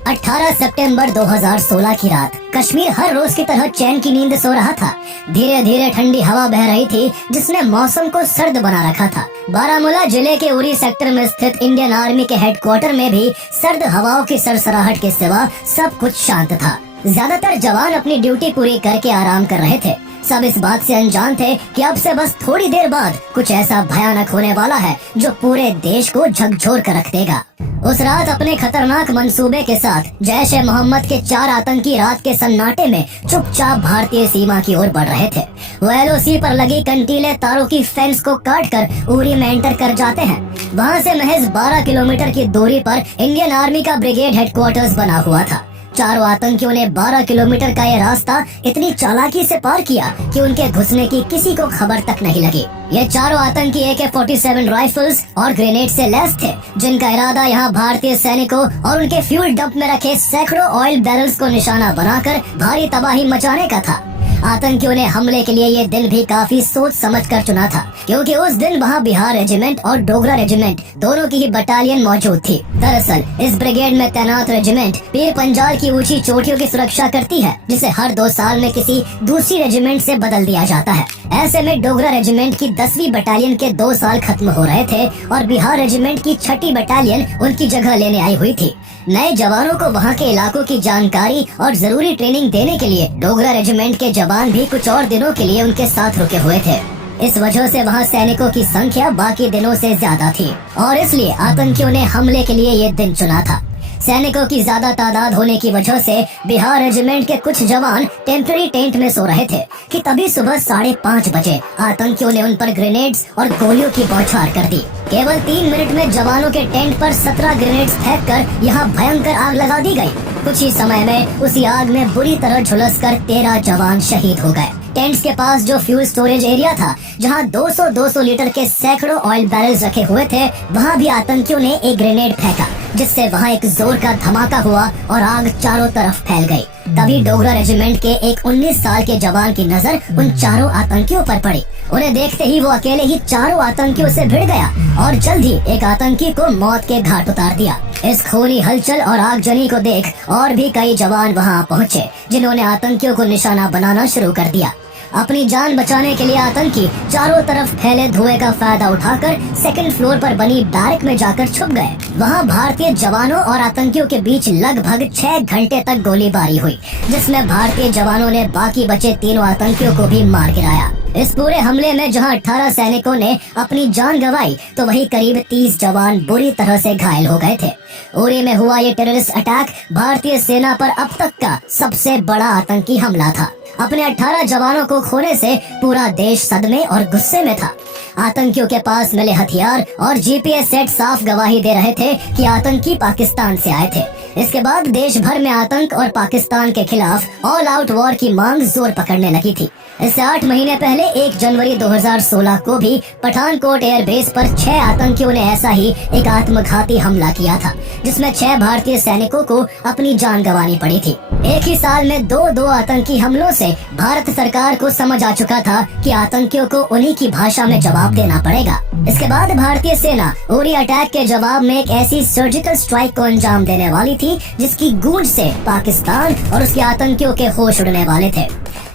18 सितंबर 2016 की रात कश्मीर हर रोज की तरह चैन की नींद सो रहा था। धीरे धीरे ठंडी हवा बह रही थी जिसने मौसम को सर्द बना रखा था। बारामूला जिले के उरी सेक्टर में स्थित इंडियन आर्मी के हेडक्वार्टर में भी सर्द हवाओं की सरसराहट के सिवा सब कुछ शांत था। ज्यादातर जवान अपनी ड्यूटी पूरी करके आराम कर रहे थे। सब इस बात से अनजान थे कि अब से बस थोड़ी देर बाद कुछ ऐसा भयानक होने वाला है जो पूरे देश को झकझोर कर रख देगा। उस रात अपने खतरनाक मंसूबे के साथ जैश ए मोहम्मद के 4 आतंकी रात के सन्नाटे में चुपचाप भारतीय सीमा की ओर बढ़ रहे थे। वो एलओसी पर लगी कंटीले तारों की फेंस को काटकर उरी में एंटर कर जाते हैं। वहाँ से महज 12 किलोमीटर की दूरी पर इंडियन आर्मी का ब्रिगेड हेडक्वार्टर्स बना हुआ था। चारों आतंकियों ने 12 किलोमीटर का ये रास्ता इतनी चालाकी से पार किया कि उनके घुसने की किसी को खबर तक नहीं लगी। ये चारों आतंकी AK-47 राइफल्स और ग्रेनेड से लैस थे, जिनका इरादा यहाँ भारतीय सैनिकों और उनके फ्यूल डंप में रखे सैकड़ों ऑयल बैरल्स को निशाना बनाकर भारी तबाही मचाने का था। आतंकियों ने हमले के लिए ये दिन भी काफी सोच समझ कर चुना था, क्योंकि उस दिन वहाँ बिहार रेजिमेंट और डोगरा रेजिमेंट दोनों की ही बटालियन मौजूद थी। दरअसल इस ब्रिगेड में तैनात रेजिमेंट पीर पंजाल की ऊंची चोटियों की सुरक्षा करती है, जिसे हर 2 साल में किसी दूसरी रेजिमेंट से बदल दिया जाता है। ऐसे में डोगरा रेजिमेंट की 10वीं बटालियन के 2 साल खत्म हो रहे थे और बिहार रेजिमेंट की 6ठी बटालियन उनकी जगह लेने आई हुई थी। नए जवानों को वहाँ के इलाकों की जानकारी और जरूरी ट्रेनिंग देने के लिए डोगरा रेजिमेंट के जवान भी कुछ और दिनों के लिए उनके साथ रुके हुए थे। इस वजह से वहाँ सैनिकों की संख्या बाकी दिनों से ज्यादा थी और इसलिए आतंकियों ने हमले के लिए ये दिन चुना था। सैनिकों की ज्यादा तादाद होने की वजह से बिहार रेजिमेंट के कुछ जवान टेम्पररी टेंट में सो रहे थे कि तभी सुबह 5:30 बजे आतंकियों ने उन पर ग्रेनेड्स और गोलियों की बौछार कर दी। केवल 3 मिनट में जवानों के टेंट पर 17 ग्रेनेड्स फेंककर यहाँ भयंकर आग लगा दी गई। कुछ ही समय में उसी आग में बुरी तरह झुलसकर 13 जवान शहीद हो गए। टेंट्स के पास जो फ्यूल स्टोरेज एरिया था, जहां 200-200 लीटर के सैकड़ों ऑयल बैरल्स रखे हुए थे, वहां भी आतंकियों ने एक ग्रेनेड फेंका, जिससे वहां एक जोर का धमाका हुआ और आग चारों तरफ फैल गई। तभी डोगरा रेजिमेंट के एक 19 साल के जवान की नजर उन चारों आतंकियों पर पड़ी। उन्हें देखते ही वो अकेले ही चारों आतंकियों से भिड़ गया और जल्द ही एक आतंकी को मौत के घाट उतार दिया। इस खूनी हलचल और आगजनी को देख और भी कई जवान वहां पहुंचे, जिन्होंने आतंकियों को निशाना बनाना शुरू कर दिया। अपनी जान बचाने के लिए आतंकी चारों तरफ फैले धुएं का फायदा उठाकर 2nd फ्लोर पर बनी बैरक में जाकर छुप गए। वहां भारतीय जवानों और आतंकियों के बीच लगभग 6 घंटे तक गोलीबारी हुई, जिसमें भारतीय जवानों ने बाकी बचे 3 आतंकियों को भी मार गिराया। इस पूरे हमले में जहां 18 सैनिकों ने अपनी जान गंवाई, तो वहीं करीब 30 जवान बुरी तरह से घायल हो गए थे। उरी में हुआ ये टेररिस्ट अटैक भारतीय सेना पर अब तक का सबसे बड़ा आतंकी हमला था। अपने 18 जवानों को खोने से पूरा देश सदमे और गुस्से में था। आतंकियों के पास मिले हथियार और GPS सेट साफ गवाही दे रहे थे कि आतंकी पाकिस्तान से आए थे। इसके बाद देश भर में आतंक और पाकिस्तान के खिलाफ ऑल आउट वॉर की मांग जोर पकड़ने लगी थी। इससे 8 महीने पहले 1 जनवरी 2016 को भी पठानकोट एयरबेस पर 6 आतंकियों ने ऐसा ही एक आत्मघाती हमला किया था, जिसमें 6 भारतीय सैनिकों को अपनी जान गंवानी पड़ी थी। एक ही साल में दो आतंकी हमलों से भारत सरकार को समझ आ चुका था कि आतंकियों को उन्हीं की भाषा में जवाब देना पड़ेगा। इसके बाद भारतीय सेना उरी अटैक के जवाब में एक ऐसी सर्जिकल स्ट्राइक को अंजाम देने वाली थी, जिसकी गूंज से पाकिस्तान और उसके आतंकियों के होश उड़ने वाले थे।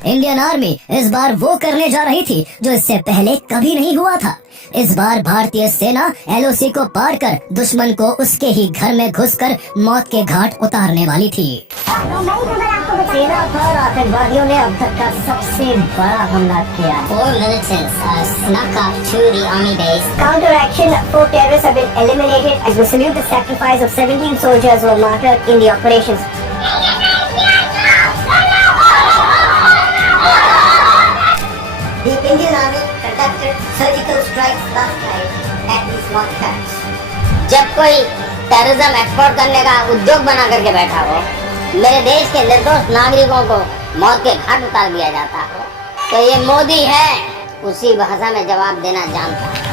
इंडियन आर्मी इस बार वो करने जा रही थी जो इससे पहले कभी नहीं हुआ था। इस बार भारतीय सेना LOC को पार कर दुश्मन को उसके ही घर में घुसकर मौत के घाट उतारने वाली थी। सेना पर आतंकवादियों ने अब तक का सबसे बड़ा हमला किया। 4 militants snuck up to the army base. Counteraction 4 terrorists have been eliminated as we salute the sacrifice of 17 soldiers who were martyred in the operations. The Indian Army conducted surgical strikes last night at these mock camps. जब कोई terrorism export करने का उद्योग बना करके बैठा हो, मेरे देश के निर्दोष नागरिकों को मौत के घाट उतार दिया जाता हो, तो ये मोदी है, उसी भाषा में जवाब देना जानता है।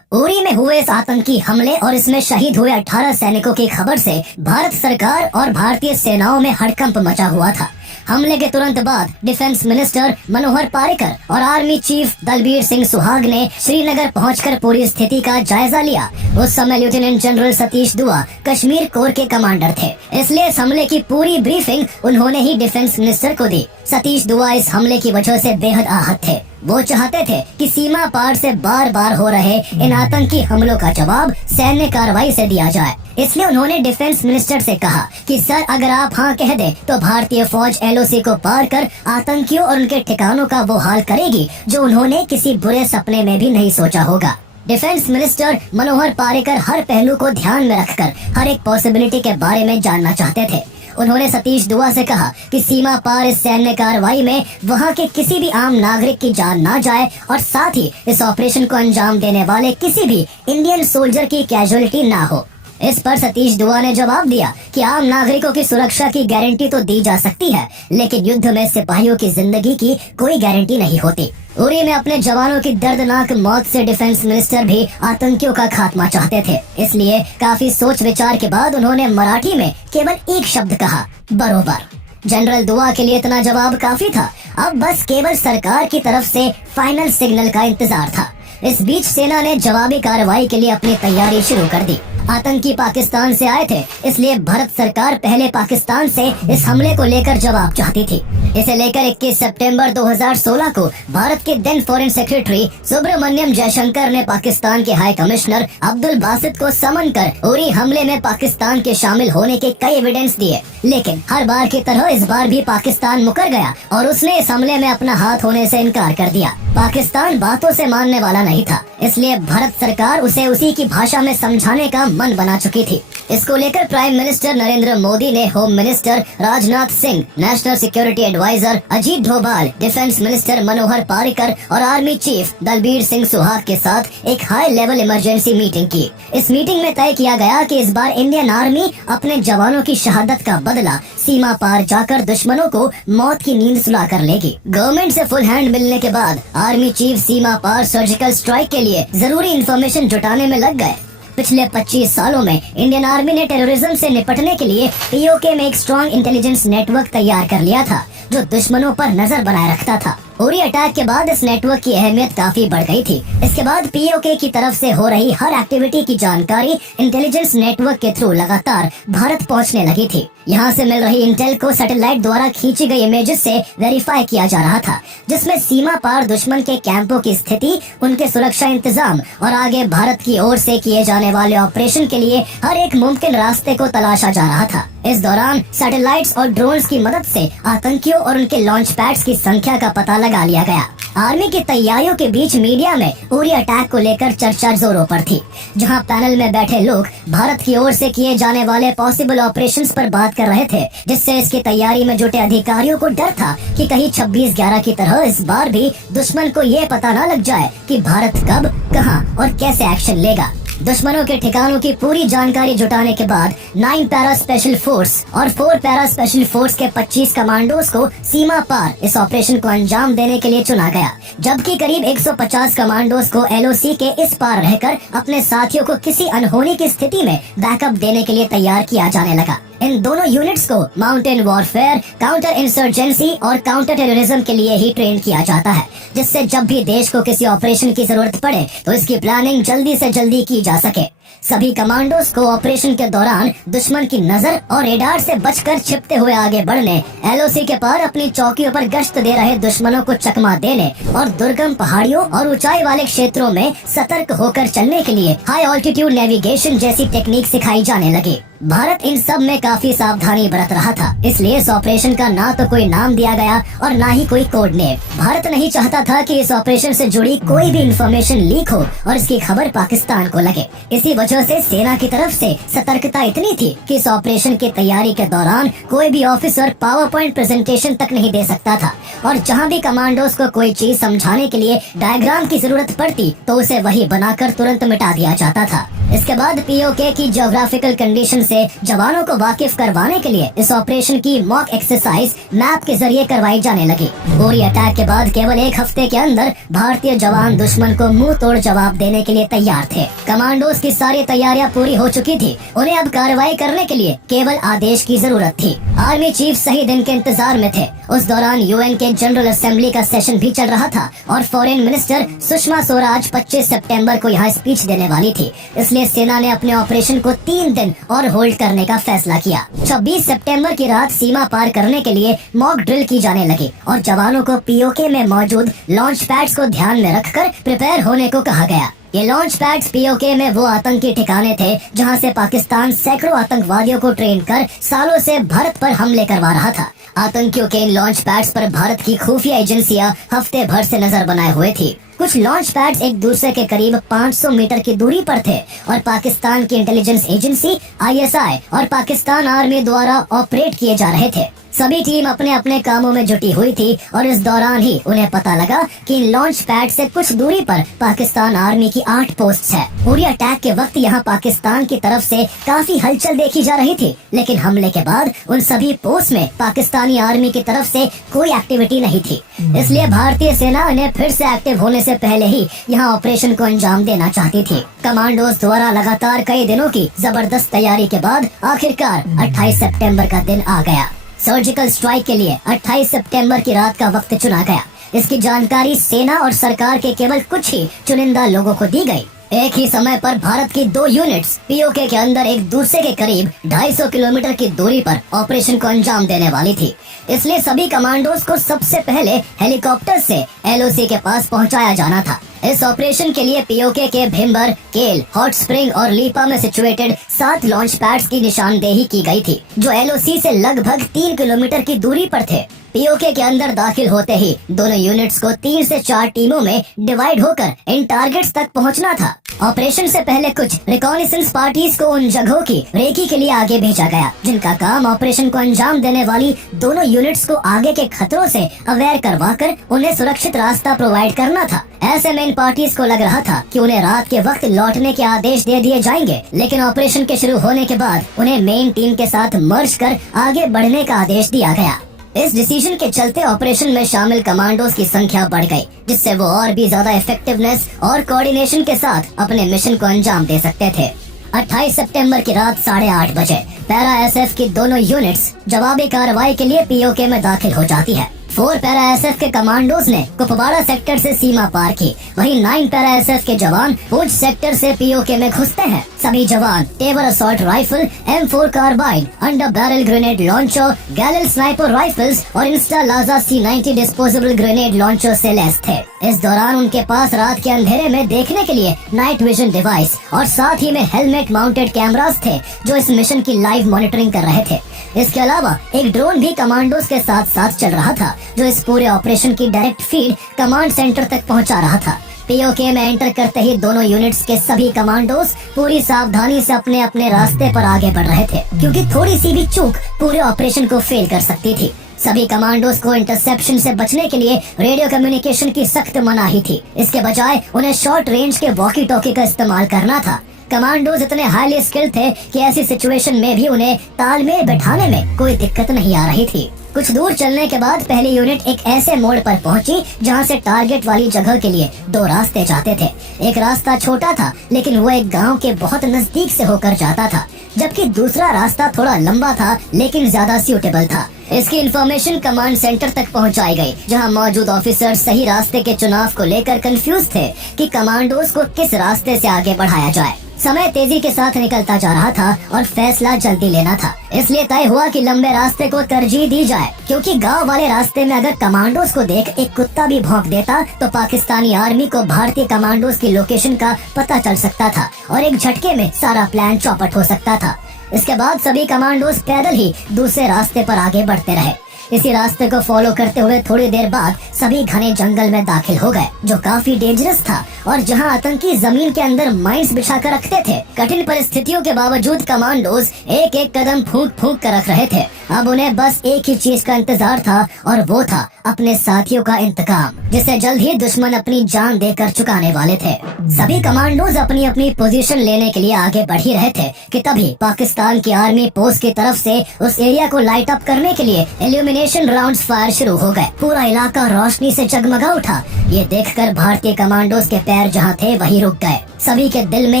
उरी में हुए इस आतंकी हमले और इसमें शहीद हुए 18 सैनिकों की खबर से भारत सरकार और भारतीय सेनाओं में हड़कंप मचा हुआ था। हमले के तुरंत बाद डिफेंस मिनिस्टर मनोहर पारिकर और आर्मी चीफ दलबीर सिंह सुहाग ने श्रीनगर पहुंचकर पूरी स्थिति का जायजा लिया। उस समय लेफ्टिनेंट जनरल सतीश दुआ कश्मीर कोर के कमांडर थे, इसलिए इस हमले की पूरी ब्रीफिंग उन्होंने ही डिफेंस मिनिस्टर को दी। सतीश दुआ इस हमले की वजह से बेहद आहत थे। वो चाहते थे कि सीमा पार से बार बार हो रहे इन आतंकी हमलों का जवाब सैन्य कार्रवाई से दिया जाए। इसलिए उन्होंने डिफेंस मिनिस्टर से कहा कि सर, अगर आप हाँ कह दें तो भारतीय फौज LOC को पार कर आतंकियों और उनके ठिकानों का वो हाल करेगी जो उन्होंने किसी बुरे सपने में भी नहीं सोचा होगा। डिफेंस मिनिस्टर मनोहर पारिकर हर पहलू को ध्यान में रखकर हर एक पॉसिबिलिटी के बारे में जानना चाहते थे। उन्होंने सतीश दुआ से कहा कि सीमा पार इस सैन्य कार्रवाई में वहां के किसी भी आम नागरिक की जान ना जाए और साथ ही इस ऑपरेशन को अंजाम देने वाले किसी भी इंडियन सोल्जर की कैजुअलिटी ना हो। इस पर सतीश दुआ ने जवाब दिया कि आम नागरिकों की सुरक्षा की गारंटी तो दी जा सकती है, लेकिन युद्ध में सिपाहियों की जिंदगी की कोई गारंटी नहीं होती। उरी में अपने जवानों की दर्दनाक मौत से डिफेंस मिनिस्टर भी आतंकियों का खात्मा चाहते थे, इसलिए काफी सोच विचार के बाद उन्होंने मराठी में केवल एक शब्द कहा, बरोबर। जनरल दुआ के लिए इतना जवाब काफी था। अब बस केवल सरकार की तरफ से फाइनल सिग्नल का इंतजार था। इस बीच सेना ने जवाबी कार्रवाई के लिए अपनी तैयारी शुरू कर दी। आतंकी पाकिस्तान से आए थे, इसलिए भारत सरकार पहले पाकिस्तान से इस हमले को लेकर जवाब चाहती थी। इसे लेकर 21 सितंबर 2016 को भारत के then foreign secretary Subrahmanyam Jaishankar ने पाकिस्तान के हाई कमिश्नर अब्दुल बासित को समन कर उरी हमले में पाकिस्तान के शामिल होने के कई एविडेंस दिए, लेकिन हर बार की तरह इस बार भी पाकिस्तान मुकर गया और उसने इस हमले में अपना हाथ होने से इनकार कर दिया। पाकिस्तान बातों से मानने वाला नहीं था, इसलिए भारत सरकार उसे उसी की भाषा में समझाने का मन बना चुकी थी। इसको लेकर प्राइम मिनिस्टर नरेंद्र मोदी ने home minister Rajnath Singh, national security adviser Ajit Doval, defence minister Manohar Parrikar और आर्मी चीफ दलबीर सिंह सुहाग के साथ एक हाई लेवल इमरजेंसी मीटिंग की। इस मीटिंग में तय किया गया कि इस बार इंडियन आर्मी अपने जवानों की शहादत का बदला सीमा पार जाकर दुश्मनों को मौत की नींद सुला कर लेगी। गवर्नमेंट से फुल हैंड मिलने के बाद आर्मी चीफ सीमा पार सर्जिकल स्ट्राइक के लिए जरूरी इंफॉर्मेशन जुटाने में लग गए। पिछले 25 सालों में इंडियन आर्मी ने टेररिज्म से निपटने के लिए POK में एक स्ट्रॉन्ग इंटेलिजेंस नेटवर्क तैयार कर लिया था, जो दुश्मनों पर नजर बनाए रखता था। उरी अटैक के बाद इस नेटवर्क की अहमियत काफी बढ़ गई थी। इसके बाद POK की तरफ से हो रही हर एक्टिविटी की जानकारी इंटेलिजेंस नेटवर्क के थ्रू लगातार भारत पहुंचने लगी थी। यहाँ से मिल रही इंटेल को सैटेलाइट द्वारा खींची गई इमेजेस से वेरीफाई किया जा रहा था, जिसमें सीमा पार दुश्मन के कैंपों की स्थिति, उनके सुरक्षा इंतजाम और आगे भारत की ओर से किए जाने वाले ऑपरेशन के लिए हर एक मुमकिन रास्ते को तलाशा जा रहा था। इस दौरान सैटेलाइट्स और ड्रोन्स की मदद से आतंकियों और उनके लॉन्च पैड्स की संख्या का पता लगा लिया गया। आर्मी की तैयारियों के बीच मीडिया में उरी अटैक को लेकर चर्चा जोरों पर थी, जहां पैनल में बैठे लोग भारत की ओर से किए जाने वाले पॉसिबल ऑपरेशंस पर बात कर रहे थे, जिससे इसकी तैयारी में जुटे अधिकारियों को डर था कि कहीं 26/11 की तरह इस बार भी दुश्मन को ये पता न लग जाए कि भारत कब, कहां और कैसे एक्शन लेगा। दुश्मनों के ठिकानों की पूरी जानकारी जुटाने के बाद 9 पैरा स्पेशल फोर्स और 4 पैरा स्पेशल फोर्स के 25 कमांडोज को सीमा पार इस ऑपरेशन को अंजाम देने के लिए चुना गया, जबकि करीब 150 कमांडोज को LOC के इस पार रहकर अपने साथियों को किसी अनहोनी की स्थिति में बैकअप देने के लिए तैयार किया जाने लगा। इन दोनों यूनिट्स को माउंटेन वॉरफेयर, काउंटर इंसर्जेंसी और काउंटर टेररिज्म के लिए ही ट्रेन किया जाता है, जिससे जब भी देश को किसी ऑपरेशन की जरूरत पड़े तो इसकी प्लानिंग जल्दी से जल्दी की जा सके। सभी कमांडोज को ऑपरेशन के दौरान दुश्मन की नजर और रेडार से बचकर छिपते हुए आगे बढ़ने, LOC के पार अपनी चौकियों पर गश्त दे रहे दुश्मनों को चकमा देने और दुर्गम पहाड़ियों और ऊंचाई वाले क्षेत्रों में सतर्क होकर चलने के लिए हाई ऑल्टीट्यूड नेविगेशन जैसी टेक्निक सिखाई जाने लगी। भारत इन सब में काफी सावधानी बरत रहा था, इसलिए इस ऑपरेशन का ना तो कोई नाम दिया गया और ना ही कोई कोड नेम। भारत नहीं चाहता था कि इस ऑपरेशन से जुड़ी कोई भी इंफॉर्मेशन लीक हो और इसकी खबर पाकिस्तान को लगे। इसी वजह से सेना की तरफ से सतर्कता इतनी थी कि इस ऑपरेशन की तैयारी के दौरान कोई भी ऑफिसर पावर पॉइंट प्रेजेंटेशन तक नहीं दे सकता था, और जहाँ भी कमांडोज को कोई चीज समझाने के लिए डायग्राम की जरूरत पड़ती तो उसे वही बनाकर तुरंत मिटा दिया जाता था। इसके बाद पीओके की ज्योग्राफिकल कंडीशन से जवानों को वाकिफ करवाने के लिए इस ऑपरेशन की मॉक एक्सरसाइज मैप के जरिए करवाई जाने लगी। उरी अटैक के बाद केवल एक हफ्ते के अंदर भारतीय जवान दुश्मन को मुंह तोड़ जवाब देने के लिए तैयार थे। कमांडोज की सारी तैयारियां पूरी हो चुकी थी। उन्हें अब कार्रवाई करने के लिए केवल आदेश की जरूरत थी। आर्मी चीफ सही दिन के इंतजार में थे। उस दौरान यूएन के जनरल असेंबली का सेशन भी चल रहा था और फॉरेन मिनिस्टर सुषमा स्वराज 25 सितंबर को यहाँ स्पीच देने वाली थी। इसलिए सेना ने अपने ऑपरेशन को 3 दिन और होल्ड करने का फैसला किया। 26 सितंबर की रात सीमा पार करने के लिए मॉक ड्रिल की जाने लगी और जवानों को पीओके में मौजूद लॉन्च पैड्स को ध्यान में रखकर प्रिपेयर होने को कहा गया। ये लॉन्च पैड्स पीओके में वो आतंकी ठिकाने थे जहां से पाकिस्तान सैकड़ों आतंकवादियों को ट्रेन कर सालों से भारत पर हमले करवा रहा था। आतंकियों के इन लॉन्च पैड्स पर भारत की खुफिया एजेंसियां हफ्ते भर से नजर बनाए हुए थी। कुछ लॉन्च पैड्स एक दूसरे के करीब 500 मीटर की दूरी पर थे और पाकिस्तान की इंटेलिजेंस एजेंसी आईएसआई और पाकिस्तान आर्मी द्वारा ऑपरेट किए जा रहे थे। सभी टीम अपने अपने कामों में जुटी हुई थी और इस दौरान ही उन्हें पता लगा कि इन लॉन्च पैड से कुछ दूरी पर पाकिस्तान आर्मी की 8 पोस्ट है। उरी अटैक के वक्त यहाँ पाकिस्तान की तरफ से काफी हलचल देखी जा रही थी, लेकिन हमले के बाद उन सभी पोस्ट में पाकिस्तानी आर्मी की तरफ से कोई एक्टिविटी नहीं थी। इसलिए भारतीय सेना ने फिर से एक्टिव होने से पहले ही यहाँ ऑपरेशन को अंजाम देना चाहती थी। कमांडोज द्वारा लगातार कई दिनों की जबरदस्त तैयारी के बाद आखिरकार 28 सितंबर का दिन आ गया। सर्जिकल स्ट्राइक के लिए 28 सितंबर की रात का वक्त चुना गया। इसकी जानकारी सेना और सरकार के केवल कुछ ही चुनिंदा लोगों को दी गई। एक ही समय पर भारत की 2 यूनिट्स पीओके के अंदर एक दूसरे के करीब 250 किलोमीटर की दूरी पर ऑपरेशन को अंजाम देने वाली थी। इसलिए सभी कमांडोज को सबसे पहले हेलीकॉप्टर से एलओसी के पास पहुंचाया जाना था। इस ऑपरेशन के लिए पीओके के भिम्बर, केल, हॉट स्प्रिंग और लीपा में सिचुएटेड 7 लॉन्च पैड्स की निशानदेही की गई थी, जो एलओसी से लगभग 3 किलोमीटर की दूरी पर थे। पीओके के अंदर दाखिल होते ही दोनों यूनिट्स को 3 से 4 टीमों में डिवाइड होकर इन टारगेट्स तक पहुंचना था। ऑपरेशन से पहले कुछ रिकॉनिसेंस पार्टीज को उन जगहों की रेकी के लिए आगे भेजा गया, जिनका काम ऑपरेशन को अंजाम देने वाली दोनों यूनिट्स को आगे के खतरों से अवेयर करवाकर उन्हें सुरक्षित रास्ता प्रोवाइड करना था। ऐसे में इन पार्टीज को लग रहा था कि उन्हें रात के वक्त लौटने के आदेश दे दिए जाएंगे, लेकिन ऑपरेशन के शुरू होने के बाद उन्हें मेन टीम के साथ मर्ज कर आगे बढ़ने का आदेश दिया गया। इस डिसीजन के चलते ऑपरेशन में शामिल कमांडोज की संख्या बढ़ गई, जिससे वो और भी ज्यादा इफेक्टिवनेस और कोऑर्डिनेशन के साथ अपने मिशन को अंजाम दे सकते थे। 28 सितंबर की रात 8:30 बजे पैरा एसएफ की दोनों यूनिट्स जवाबी कार्रवाई के लिए पीओके में दाखिल हो जाती है। 4 पैरा एसएफ के कमांडोज ने कुपवाड़ा सेक्टर से सीमा पार की, वहीं 9 पैरा एसएफ के जवान पूंछ सेक्टर से पीओके में घुसते हैं। सभी जवान Tavor assault rifle, M4 carbine, under barrel grenade launcher, Galil sniper rifles और Instalaza C90 disposable grenade launcher से लैस थे। इस दौरान उनके पास रात के अंधेरे में देखने के लिए नाइट विजन डिवाइस और साथ ही में हेलमेट माउंटेड कैमरास थे, जो इस मिशन की लाइव मॉनिटरिंग कर रहे थे। इसके अलावा एक ड्रोन भी कमांडोज के साथ साथ चल रहा था, जो इस पूरे ऑपरेशन की डायरेक्ट फीड कमांड सेंटर तक पहुंचा रहा था। पीओके में एंटर करते ही दोनों यूनिट्स के सभी कमांडोज पूरी सावधानी से अपने अपने रास्ते पर आगे बढ़ रहे थे, क्योंकि थोड़ी सी भी चूक पूरे ऑपरेशन को फेल कर सकती थी। सभी कमांडोज को इंटरसेप्शन से बचने के लिए रेडियो कम्युनिकेशन की सख्त मनाही थी। इसके बजाय उन्हें शॉर्ट रेंज के वॉकी टॉकी का इस्तेमाल करना था। कमांडोज इतने हाईली स्किल्ड थे कि ऐसी सिचुएशन में भी उन्हें तालमेल बैठाने में कोई दिक्कत नहीं आ रही थी। कुछ दूर चलने के बाद पहली यूनिट एक ऐसे मोड़ पर पहुंची जहां से टारगेट वाली जगह के लिए 2 रास्ते जाते थे। एक रास्ता छोटा था, लेकिन वो एक गांव के बहुत नजदीक से होकर जाता था, जबकि दूसरा रास्ता थोड़ा लंबा था लेकिन ज्यादा सूटेबल था। इसकी इंफॉर्मेशन कमांड सेंटर तक पहुंचाई गई, जहां मौजूद ऑफिसर सही रास्ते के चुनाव को लेकर कंफ्यूज थे कि कमांडोज को किस रास्ते से आगे बढ़ाया जाए। समय तेजी के साथ निकलता जा रहा था और फैसला जल्दी लेना था, इसलिए तय हुआ कि लंबे रास्ते को तरजीह दी जाए, क्योंकि गांव वाले रास्ते में अगर कमांडोज को देख एक कुत्ता भी भौंक देता तो पाकिस्तानी आर्मी को भारतीय कमांडोज की लोकेशन का पता चल सकता था और एक झटके में सारा प्लान चौपट हो सकता था। इसके बाद सभी कमांडोज पैदल ही दूसरे रास्ते पर आगे बढ़ते रहे। इसी रास्ते को फॉलो करते हुए थोड़ी देर बाद सभी घने जंगल में दाखिल हो गए, जो काफी डेंजरस था और जहां आतंकी जमीन के अंदर माइंस बिछा कर रखते थे। कठिन परिस्थितियों के बावजूद कमांडोज एक एक कदम फूंक फूंक कर रख रहे थे। अब उन्हें बस एक ही चीज का इंतजार था और वो था अपने साथियों का इंतकाम, जिसे जल्द ही दुश्मन अपनी जान देकर चुकाने वाले थे। सभी कमांडोज अपनी अपनी पोजीशन लेने के लिए आगे बढ़ ही रहे थे कि तभी पाकिस्तान की आर्मी पोस्ट की तरफ से उस एरिया को लाइट अप करने के लिए इल्यूमिनेशन राउंड्स फायर शुरू हो गए। पूरा इलाका रोशनी से जगमगा उठा। ये देखकर भारतीय कमांडोज के पैर जहां थे वहीं रुक गए। सभी के दिल में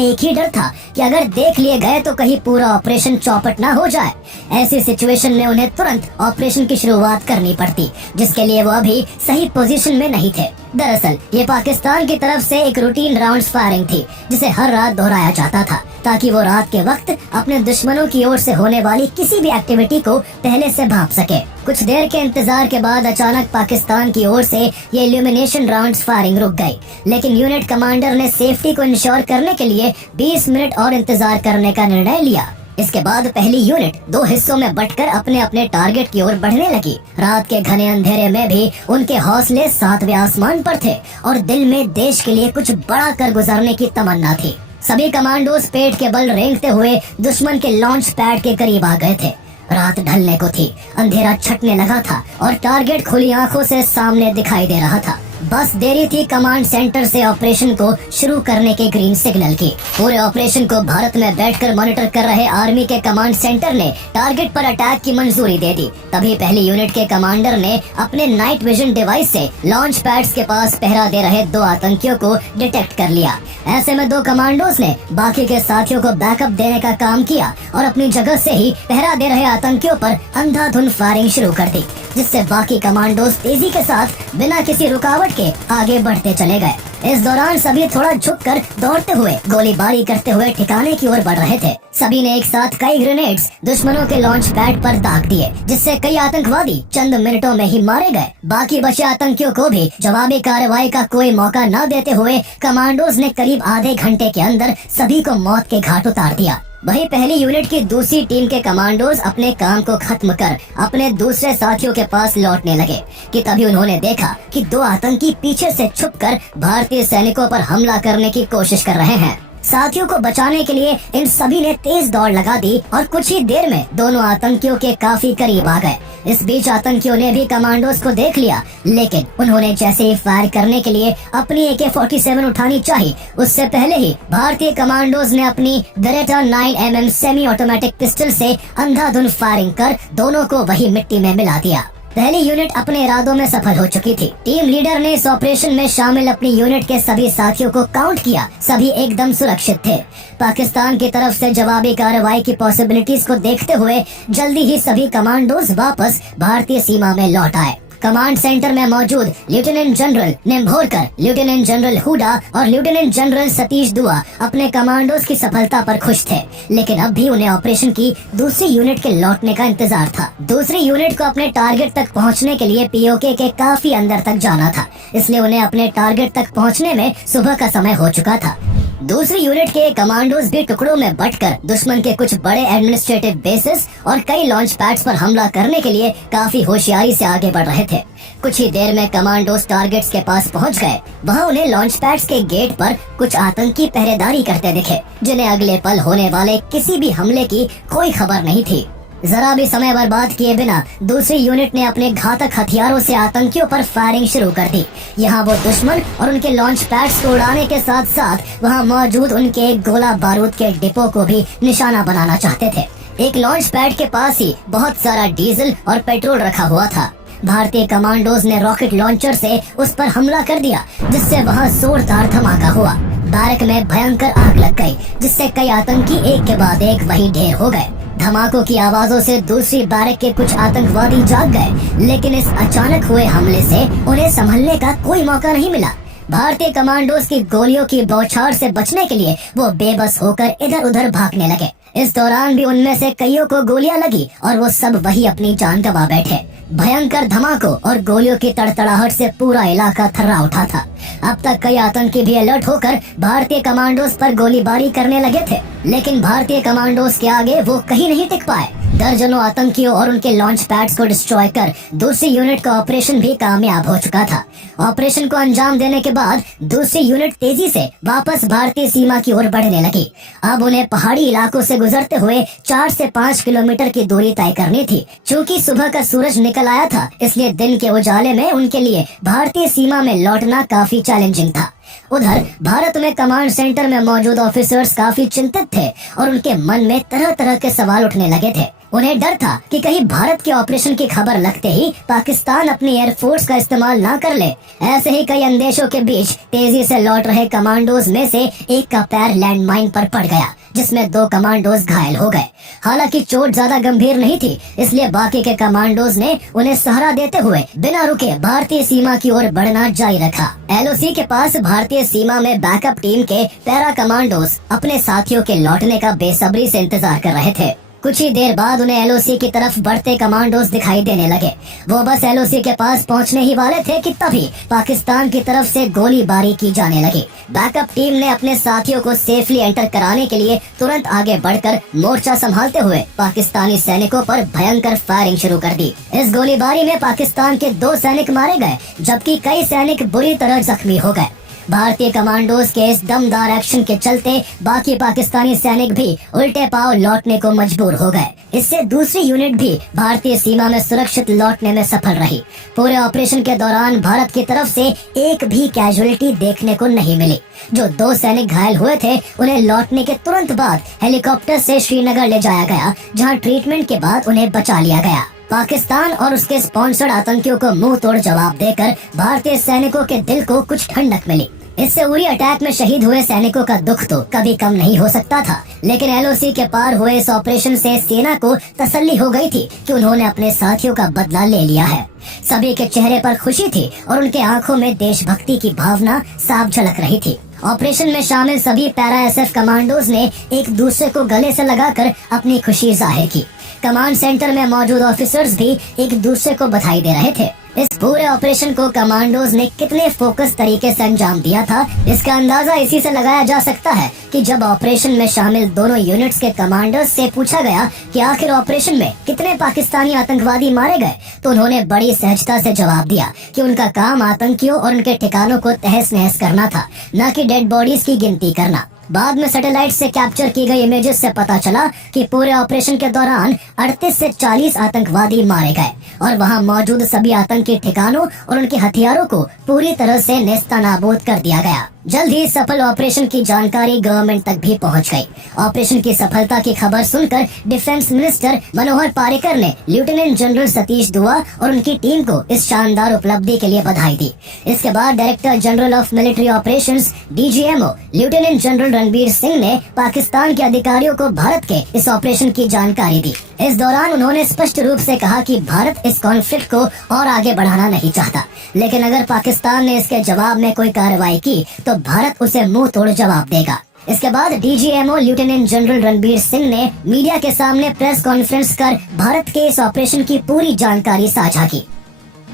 एक ही डर था कि अगर देख लिए गए तो कहीं पूरा ऑपरेशन चौपट ना हो जाए। ऐसी सिचुएशन में उन्हें तुरंत ऑपरेशन की शुरुआत करनी पड़ती, जिसके लिए वो अभी सही पोजीशन में नहीं थे। दरअसल ये पाकिस्तान की तरफ से एक रूटीन राउंड्स फायरिंग थी, जिसे हर रात दोहराया जाता था ताकि वो रात के वक्त अपने दुश्मनों की ओर से होने वाली किसी भी एक्टिविटी को पहले से भांप सके। कुछ देर के इंतजार के बाद अचानक पाकिस्तान की ओर से ये इल्यूमिनेशन राउंड्स फायरिंग रुक गई, लेकिन यूनिट कमांडर ने सेफ्टी को इंश्योर करने के लिए 20 मिनट और इंतजार करने का निर्णय लिया। इसके बाद पहली यूनिट 2 हिस्सों में बंटकर अपने अपने टारगेट की ओर बढ़ने लगी। रात के घने अंधेरे में भी उनके हौसले 7वें आसमान पर थे और दिल में देश के लिए कुछ बड़ा कर गुजरने की तमन्ना थी। सभी कमांडोज पेट के बल रेंगते हुए दुश्मन के लॉन्च पैड के करीब आ गए थे। रात ढलने को थी, अंधेरा छटने लगा था और टारगेट खुली आंखों से सामने दिखाई दे रहा था। बस देरी थी कमांड सेंटर से ऑपरेशन को शुरू करने के ग्रीन सिग्नल की। पूरे ऑपरेशन को भारत में बैठकर मॉनिटर कर रहे आर्मी के कमांड सेंटर ने टारगेट पर अटैक की मंजूरी दे दी। तभी पहली यूनिट के कमांडर ने अपने नाइट विजन डिवाइस से लॉन्च पैड्स के पास पहरा दे रहे 2 आतंकियों को डिटेक्ट कर लिया। ऐसे में 2 कमांडोज ने बाकी के साथियों को बैकअप देने का काम किया और अपनी जगह से ही पहरा दे रहे आतंकियों पर अंधाधुंध फायरिंग शुरू कर दी, जिससे बाकी कमांडोज तेजी के साथ बिना किसी रुकावट के आगे बढ़ते चले गए। इस दौरान सभी थोड़ा झुककर दौड़ते हुए गोलीबारी करते हुए ठिकाने की ओर बढ़ रहे थे। सभी ने एक साथ कई ग्रेनेड्स दुश्मनों के लॉन्च पैड पर दाग दिए, जिससे कई आतंकवादी चंद मिनटों में ही मारे गए। बाकी बचे आतंकियों को भी जवाबी कार्रवाई का कोई मौका न देते हुए कमांडोज ने करीब आधे घंटे के अंदर सभी को मौत के घाट उतार दिया। वहीं पहली यूनिट की दूसरी टीम के कमांडोज अपने काम को खत्म कर अपने दूसरे साथियों के पास लौटने लगे कि तभी उन्होंने देखा कि 2 आतंकी पीछे से छुपकर भारतीय सैनिकों पर हमला करने की कोशिश कर रहे हैं। साथियों को बचाने के लिए इन सभी ने तेज दौड़ लगा दी और कुछ ही देर में दोनों आतंकियों के काफी करीब आ गए। इस बीच आतंकियों ने भी कमांडोज को देख लिया, लेकिन उन्होंने जैसे ही फायर करने के लिए अपनी AK-47 उठानी चाहिए, उससे पहले ही भारतीय कमांडोज ने अपनी Beretta 9mm semi automatic pistol से अंधाधुंध फायरिंग कर दोनों को वही मिट्टी में मिला दिया। पहली यूनिट अपने इरादों में सफल हो चुकी थी। टीम लीडर ने इस ऑपरेशन में शामिल अपनी यूनिट के सभी साथियों को काउंट किया। सभी एकदम सुरक्षित थे। पाकिस्तान की तरफ से जवाबी कार्रवाई की पॉसिबिलिटीज को देखते हुए जल्दी ही सभी कमांडोज वापस भारतीय सीमा में लौट आए। कमांड सेंटर में मौजूद lieutenant general Nimbhorkar, lieutenant general Hooda और लेफ्टिनेंट जनरल सतीश दुआ अपने कमांडोज की सफलता पर खुश थे, लेकिन अब भी उन्हें ऑपरेशन की दूसरी यूनिट के लौटने का इंतजार था। दूसरी यूनिट को अपने टारगेट तक पहुंचने के लिए POK के काफी अंदर तक जाना था, इसलिए उन्हें अपने टारगेट तक पहुंचने में सुबह का समय हो चुका था। दूसरी यूनिट के कमांडोज भी टुकड़ों में बंटकर दुश्मन के कुछ बड़े एडमिनिस्ट्रेटिव बेसिस और कई लॉन्च पैड्स पर हमला करने के लिए काफी होशियारी से आगे बढ़ रहे थे। कुछ ही देर में कमांडोज टारगेट्स के पास पहुंच गए। वहां उन्हें लॉन्च पैड्स के गेट पर कुछ आतंकी पहरेदारी करते दिखे, जिन्हें अगले पल होने वाले किसी भी हमले की कोई खबर नहीं थी। जरा भी समय बर्बाद किए बिना दूसरी यूनिट ने अपने घातक हथियारों से आतंकियों पर फायरिंग शुरू कर दी। यहाँ वो दुश्मन और उनके लॉन्च पैड्स को उड़ाने के साथ साथ वहाँ मौजूद उनके गोला बारूद के डिपो को भी निशाना बनाना चाहते थे। एक लॉन्च पैड के पास ही बहुत सारा डीजल और पेट्रोल रखा हुआ था। भारतीय कमांडोज ने रॉकेट लॉन्चर से उस पर हमला कर दिया, जिससे वहाँ जोरदार धमाका हुआ। बैरक में भयंकर आग लग गई, जिससे कई आतंकी एक के बाद एक वहीं ढेर हो गए। धमाकों की आवाजों से दूसरी बैरक के कुछ आतंकवादी जाग गए, लेकिन इस अचानक हुए हमले से उन्हें संभलने का कोई मौका नहीं मिला। भारतीय कमांडोज की गोलियों की बौछार से बचने के लिए वो बेबस होकर इधर उधर भागने लगे। इस दौरान भी उनमें से कईयों को गोलियां लगी और वो सब वही अपनी जान गंवा बैठे। भयंकर धमाकों और गोलियों की तड़तड़ाहट से पूरा इलाका थर्रा उठा था। अब तक कई आतंकी भी अलर्ट होकर भारतीय कमांडोज पर गोलीबारी करने लगे थे, लेकिन भारतीय कमांडोज के आगे वो कहीं नहीं टिक पाए। दर्जनों आतंकियों और उनके लॉन्च पैड्स को डिस्ट्रॉय कर दूसरी यूनिट का ऑपरेशन भी कामयाब हो चुका था। ऑपरेशन को अंजाम देने के बाद दूसरी यूनिट तेजी से वापस भारतीय सीमा की ओर बढ़ने लगी। अब उन्हें पहाड़ी इलाकों से गुजरते हुए 4 से 5 किलोमीटर की दूरी तय करनी थी। चूँकि सुबह का सूरज निकल आया था, इसलिए दिन के उजाले में उनके लिए भारतीय सीमा में लौटना काफी चैलेंजिंग था। उधर भारत में कमांड सेंटर में मौजूद ऑफिसर्स काफी चिंतित थे और उनके मन में तरह तरह के सवाल उठने लगे थे। उन्हें डर था कि कहीं भारत के ऑपरेशन की खबर लगते ही पाकिस्तान अपनी एयरफोर्स का इस्तेमाल ना कर ले। ऐसे ही कई अंदेशों के बीच तेजी से लौट रहे कमांडोज में से एक का पैर लैंडमाइन पर पड़ गया, जिसमें 2 कमांडोज घायल हो गए। हालांकि चोट ज्यादा गंभीर नहीं थी, इसलिए बाकी के कमांडोज ने उन्हें सहारा देते हुए बिना रुके भारतीय सीमा की ओर बढ़ना जारी रखा। LOC के पास भारतीय सीमा में बैकअप टीम के पैरा कमांडोज अपने साथियों के लौटने का बेसब्री से इंतजार कर रहे थे। कुछ ही देर बाद उन्हें LOC की तरफ बढ़ते कमांडोज दिखाई देने लगे। वो बस LOC के पास पहुंचने ही वाले थे कि तभी पाकिस्तान की तरफ से गोलीबारी की जाने लगी। बैकअप टीम ने अपने साथियों को सेफली एंटर कराने के लिए तुरंत आगे बढ़कर मोर्चा संभालते हुए पाकिस्तानी सैनिकों पर भयंकर फायरिंग शुरू कर दी। इस गोलीबारी में पाकिस्तान के 2 सैनिक मारे गए, जबकि कई सैनिक बुरी तरह जख्मी हो गए। भारतीय कमांडोज के इस दमदार एक्शन के चलते बाकी पाकिस्तानी सैनिक भी उल्टे पांव लौटने को मजबूर हो गए। इससे दूसरी यूनिट भी भारतीय सीमा में सुरक्षित लौटने में सफल रही। पूरे ऑपरेशन के दौरान भारत की तरफ से एक भी कैजुअलिटी देखने को नहीं मिली। जो 2 सैनिक घायल हुए थे, उन्हें लौटने के तुरंत बाद हेलीकॉप्टर से श्रीनगर ले जाया गया, जहां ट्रीटमेंट के बाद उन्हें बचा लिया गया। पाकिस्तान और उसके स्पॉन्सर्ड आतंकियों को मुंह तोड़ जवाब देकर भारतीय सैनिकों के दिल को कुछ ठंडक मिली। इससे उरी अटैक में शहीद हुए सैनिकों का दुख तो कभी कम नहीं हो सकता था, लेकिन LOC के पार हुए इस ऑपरेशन से सेना को तसल्ली हो गई थी कि उन्होंने अपने साथियों का बदला ले लिया है। सभी के चेहरे पर खुशी थी और उनके आंखों में देशभक्ति की भावना साफ झलक रही थी। ऑपरेशन में शामिल सभी पैरा SF कमांडोज ने एक दूसरे को गले से लगाकर अपनी खुशी जाहिर की। कमांड सेंटर में मौजूद ऑफिसर्स भी एक दूसरे को बधाई दे रहे थे। इस पूरे ऑपरेशन को कमांडोज ने कितने फोकस तरीके से अंजाम दिया था, इसका अंदाजा इसी से लगाया जा सकता है कि जब ऑपरेशन में शामिल दोनों यूनिट्स के कमांडर्स से पूछा गया कि आखिर ऑपरेशन में कितने पाकिस्तानी आतंकवादी मारे गए, तो उन्होंने बड़ी सहजता से जवाब दिया कि उनका काम आतंकियों और उनके ठिकानों को तहस नहस करना था, न कि डेड बॉडीज की गिनती करना। बाद में सैटेलाइट से कैप्चर की गई इमेजेस से पता चला कि पूरे ऑपरेशन के दौरान 38 से 40 आतंकवादी मारे गए और वहां मौजूद सभी आतंकी ठिकानों और उनके हथियारों को पूरी तरह से नेस्तनाबूद कर दिया गया। जल्द ही सफल ऑपरेशन की जानकारी गवर्नमेंट तक भी पहुंच गई। ऑपरेशन की सफलता की खबर सुनकर डिफेंस मिनिस्टर मनोहर पारिकर ने लेफ्टिनेंट जनरल सतीश दुआ और उनकी टीम को इस शानदार उपलब्धि के लिए बधाई दी। इसके बाद director general of military operations DGMO lieutenant general Ranbir Singh ने पाकिस्तान के अधिकारियों को भारत के इस ऑपरेशन की जानकारी दी। इस दौरान उन्होंने स्पष्ट रूप से कहा कि भारत इस कॉन्फ्लिक्ट को और आगे बढ़ाना नहीं चाहता, लेकिन अगर पाकिस्तान ने इसके जवाब में कोई कार्रवाई की तो भारत उसे मुंह तोड़ जवाब देगा। इसके बाद DGMO lieutenant general Ranbir Singh ने मीडिया के सामने प्रेस कॉन्फ्रेंस कर भारत के इस ऑपरेशन की पूरी जानकारी साझा की।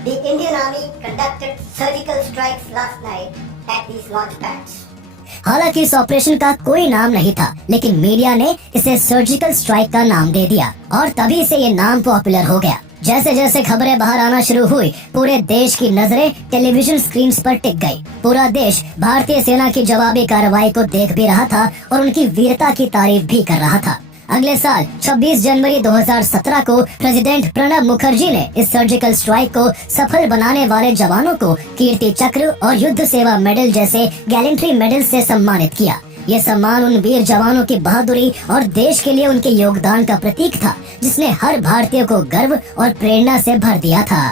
The Indian Army conducted surgical strikes last night at these launch pads. हालांकि इस ऑपरेशन का कोई नाम नहीं था, लेकिन मीडिया ने इसे सर्जिकल स्ट्राइक का नाम दे दिया और तभी से ये नाम पॉपुलर हो गया। जैसे जैसे खबरें बाहर आना शुरू हुई, पूरे देश की नजरें टेलीविजन स्क्रीन्स पर टिक गई। पूरा देश भारतीय सेना की जवाबी कार्रवाई को देख भी रहा था और उनकी वीरता की तारीफ भी कर रहा था। अगले साल 26 जनवरी 2017 को प्रेसिडेंट प्रणब मुखर्जी ने इस सर्जिकल स्ट्राइक को सफल बनाने वाले जवानों को कीर्ति चक्र और युद्ध सेवा मेडल जैसे गैलेंट्री मेडल से सम्मानित किया। ये सम्मान उन वीर जवानों की बहादुरी और देश के लिए उनके योगदान का प्रतीक था, जिसने हर भारतीय को गर्व और प्रेरणा से भर दिया था।